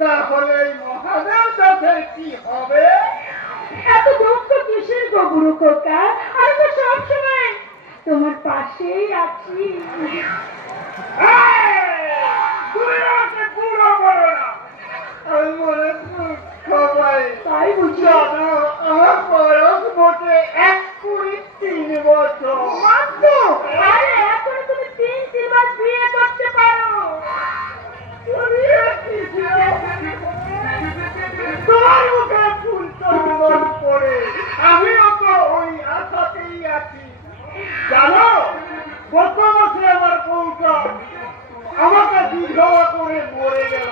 তাহলে মহাদেব দাসের কি হবে? এত দুঃখ কিসের গো বুড়ো খোকা? আমি তো সবসময় তোমার পাশেই আছি। তুই আমাকে বুড়ো বলো না, আমি মনে সবাই তাই বুঝি? জানো আমার বয়স মোটে 1-3 বছর মাত্র? আরে এখন তুমি 3 মাস বিয়ে করতে পারো। তোমার মুখে ফুল চন্দন পড়ে আমিও তো ওই আশাতেই আছি। জানো গত বছর আমার বউটা আমাকে বিধবা করে মরে গেল,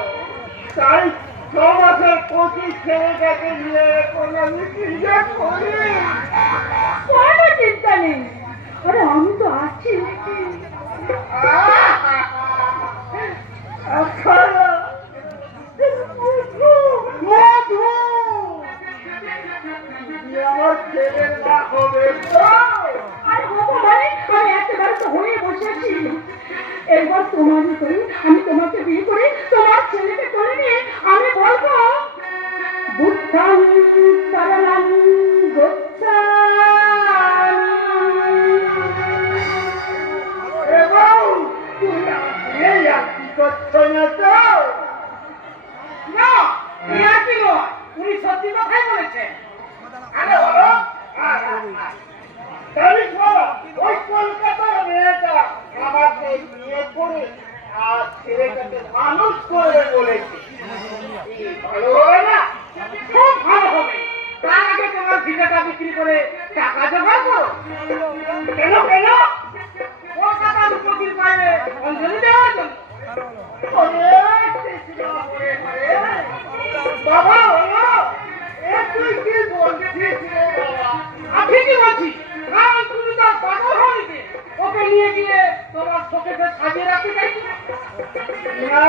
তাই 6 মাসের কচি ছেলেটাকে নিয়ে এখন আমি চিন্তা করি। কোনো চিন্তা নেই, আরে আমি তো আছি। আমার ছেলের না হবে তো? আর হবো মানে আমি একেবারে তো হয়ে বসেছি। এবার তোমারই করি, আমি তোমাকে বিয়ে করে তোমার ছেলেকে করে নিয়ে আমি বলবো বুদ্ধং শরণং গচ্ছামি। এবং তুমি এই আশি করছো না তো? না, ইয়া কি নয়, উনি সত্যি কথাই বলেছেন। আরে বলো, তাহলে শোনো, ওই কলকাতার মেয়েটা আমাকে বিয়ে করে আর ছেলেটাকে মানুষ করে বলেছে। কি ভালো হবে না? খুব ভালো হবে। তার আগে তোমার ভিটাটা বিক্রি করে টাকা জোগাড় করো। কেন কেন? কলকাতার উপকূল পাইলে অঞ্জলি দেওয়ার জন্য। অনেক কৃষ্ণ হরে হরে। বাবা হলো, এ তুই কি বলছিস রে বাবা? আমি ঠিকই বলছি, কারণ তুমি তার পাগল হয়েছে, ওকে নিয়ে গিয়ে তোমার চোখে সাজিয়ে রাখতে চাইছো। না